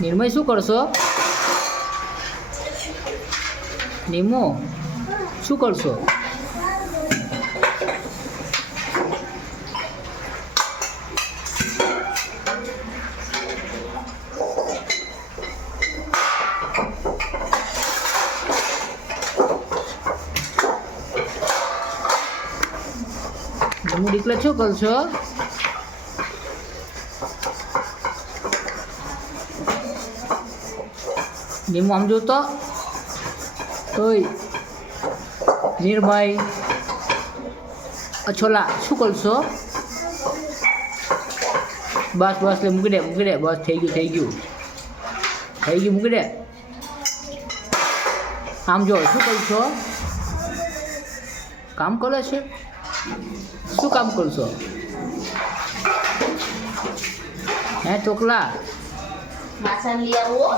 નિર્મય શું કરશો? નિમો શું કરશો? નિમો દીકલા શું કરશો? નિમો આમ જોતો ઓય નિર્ભય અછોલા શું કરશો? બસ બસ લે મૂકી દે બસ થઈ ગયું મૂકી દે. આમ જો શું કરશો? કામ કરે છે. શું કામ કરશો? હે ટોકલા માછા લઈ આવો.